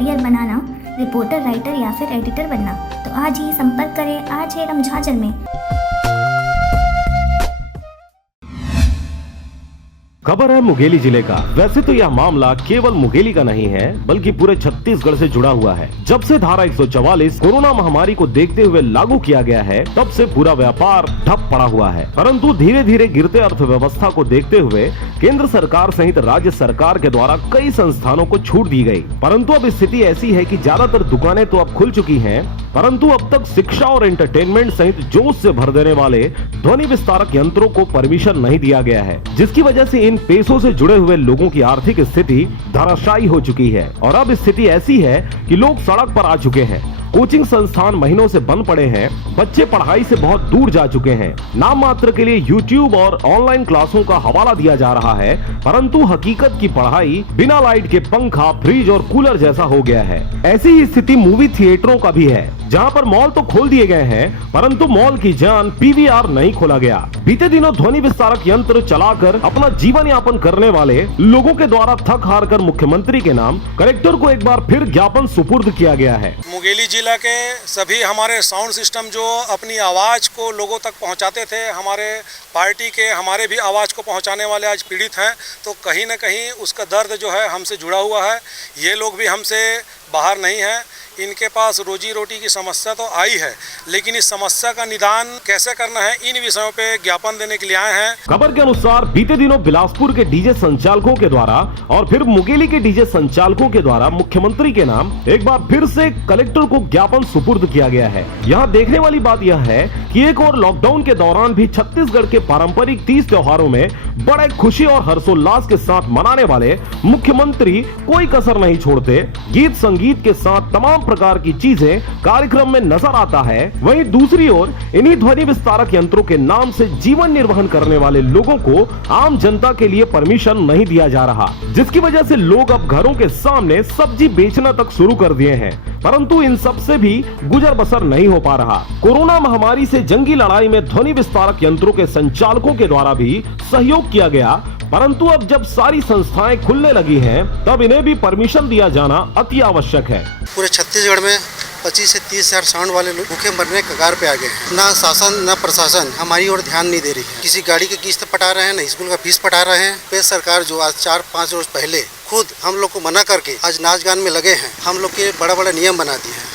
Career बनाना, reporter, writer या फिर editor बनना, तो आज ही संपर्क करें आज है रमझाजर में। खबर है मुंगेली जिले का। वैसे तो यह मामला केवल मुंगेली का नहीं है, बल्कि पूरे छत्तीसगढ़ से जुड़ा हुआ है। जब से धारा 144 कोरोना महामारी को देखते हुए लागू किया गया है, तब से पूरा व्यापार ठप पड़ा हुआ है। परंतु धीरे धीरे गिरते अर्थव्यवस्था को देखते हुए केंद्र सरकार सहित राज्य सरकार के द्वारा कई संस्थानों को छूट दी गई। परंतु अब स्थिति ऐसी है कि ज्यादातर दुकानें तो अब खुल चुकी हैं, परंतु अब तक शिक्षा और एंटरटेनमेंट सहित जोश से भर देने वाले ध्वनि विस्तारक यंत्रों को परमिशन नहीं दिया गया है, जिसकी वजह से इन पेशों से जुड़े हुए लोगों की आर्थिक स्थिति धराशायी हो चुकी है। और अब स्थिति ऐसी है कि लोग सड़क पर आ चुके हैं। कोचिंग संस्थान महीनों से बंद पड़े हैं, बच्चे पढ़ाई से बहुत दूर जा चुके हैं। नाम मात्र के लिए यूट्यूब और ऑनलाइन क्लासों का हवाला दिया जा रहा है, परंतु हकीकत की पढ़ाई बिना लाइट के पंखा, फ्रिज और कूलर जैसा हो गया है। ऐसी ही स्थिति मूवी थिएटरों का भी है, जहां पर मॉल तो खोल दिए गए हैं, परंतु मॉल की जान पीवीआर नहीं खोला गया। बीते दिनों ध्वनि विस्तारक यंत्र चलाकर अपना जीवन यापन करने वाले लोगों के द्वारा थक हार कर मुख्यमंत्री के नाम कलेक्टर को एक बार फिर ज्ञापन सुपुर्द किया गया है। मुंगेली जिला के सभी हमारे साउंड सिस्टम जो अपनी आवाज़ को लोगों तक पहुंचाते थे, हमारे पार्टी के हमारे भी आवाज़ को पहुंचाने वाले आज पीड़ित हैं, तो कहीं न कहीं उसका दर्द जो है हमसे जुड़ा हुआ है। ये लोग भी हमसे बाहर नहीं हैं, इनके पास रोजी रोटी की समस्या तो आई है, लेकिन इस समस्या का निदान कैसे करना है, इन विषयों पे ज्ञापन देने के लिए आए हैं। खबर के अनुसार बीते दिनों बिलासपुर के डीजे संचालकों के द्वारा और फिर मुंगेली के डीजे संचालकों के द्वारा मुख्यमंत्री के नाम एक बार फिर से कलेक्टर को ज्ञापन सुपुर्द किया गया है। यहाँ देखने वाली बात यह है कि एक और लॉकडाउन के दौरान भी छत्तीसगढ़ के पारंपरिक तीज त्योहारों में बड़े खुशी और हर्षोल्लास के साथ मनाने वाले मुख्यमंत्री कोई कसर नहीं छोड़ते। गीत संगीत के साथ तमाम प्रकार की चीजें कार्यक्रम में नजर आता है। वहीं दूसरी ओर इन्हीं ध्वनि विस्तारक यंत्रों के नाम से जीवन निर्वहन करने वाले लोगों को आम जनता के लिए परमिशन नहीं दिया जा रहा, जिसकी वजह से लोग अब घरों के सामने सब्जी बेचना तक शुरू कर दिए हैं, परंतु इन सब से भी गुजर बसर नहीं हो पा रहा। कोरोना महामारी से जंगी लड़ाई में ध्वनि विस्तारक यंत्रों के संचालकों के द्वारा भी सहयोग किया गया, परंतु अब जब सारी संस्थाएं खुलने लगी हैं, तब इन्हें भी परमिशन दिया जाना अति आवश्यक है। पूरे छत्तीसगढ़ में 25 से 30 हजार साउंड वाले लोग भूखे मरने के कगार पे आ गए हैं। ना शासन ना प्रशासन हमारी ओर ध्यान नहीं दे रही है। किसी गाड़ी की किस्त पटा रहे हैं, ना स्कूल का फीस पटा रहे हैं। पे सरकार जो आज 4-5 रोज पहले खुद हम लोग को मना करके आज नाच गान में लगे हैं। हम लोग के बड़ा बड़ा नियम बना दिए हैं।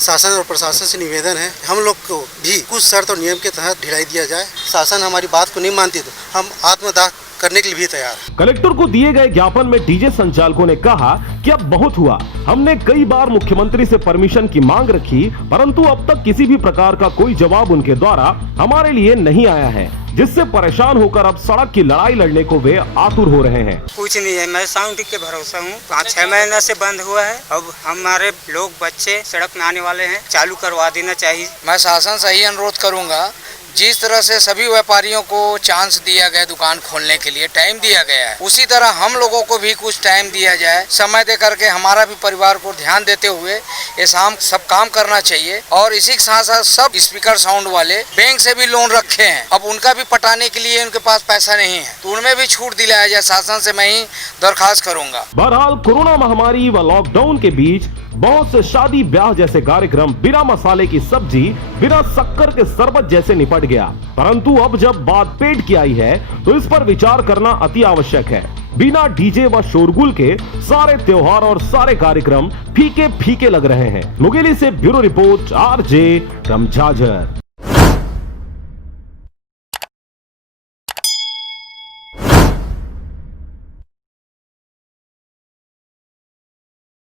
शासन और प्रशासन से निवेदन है, हम लोग को भी कुछ शर्त और नियम के तहत ढिलाई दिया जाए। शासन हमारी बात को नहीं मानती तो हम आत्मदाह करने के लिए भी तैयार है। कलेक्टर को दिए गए ज्ञापन में डीजे संचालकों ने कहा कि अब बहुत हुआ, हमने कई बार मुख्यमंत्री से परमिशन की मांग रखी, परंतु अब तक किसी भी प्रकार का कोई जवाब उनके द्वारा हमारे लिए नहीं आया है, जिससे परेशान होकर अब सड़क की लड़ाई लड़ने को वे आतुर हो रहे हैं। कुछ नहीं है, मैं साउंड के भरोसा हूँ। 5-6 महीने से बंद हुआ है, अब हमारे लोग बच्चे सड़क में आने वाले हैं, चालू करवा देना चाहिए। मैं शासन से ही अनुरोध करूँगा, जिस तरह से सभी व्यापारियों को चांस दिया गया, दुकान खोलने के लिए टाइम दिया गया है, उसी तरह हम लोगों को भी कुछ टाइम दिया जाए, समय दे करके हमारा भी परिवार को ध्यान देते हुए ये सब काम करना चाहिए। और इसी के साथ साथ सब स्पीकर साउंड वाले बैंक से भी लोन रखे हैं, अब उनका भी पटाने के लिए उनके पास पैसा नहीं है, तो उनमें भी छूट दिलाया जाए। शासन से मैं ही दरखास्त करूँगा। बहरहाल कोरोना महामारी व लॉकडाउन के बीच बहुत से शादी ब्याह जैसे कार्यक्रम बिना मसाले की सब्जी, बिना शक्कर के शरबत जैसे निपट गया, परंतु अब जब बात पेट की आई है तो इस पर विचार करना अति आवश्यक है। बिना डीजे व शोरगुल के सारे त्योहार और सारे कार्यक्रम फीके फीके लग रहे हैं। मुंगेली से ब्यूरो रिपोर्ट, RJ रमझाजर।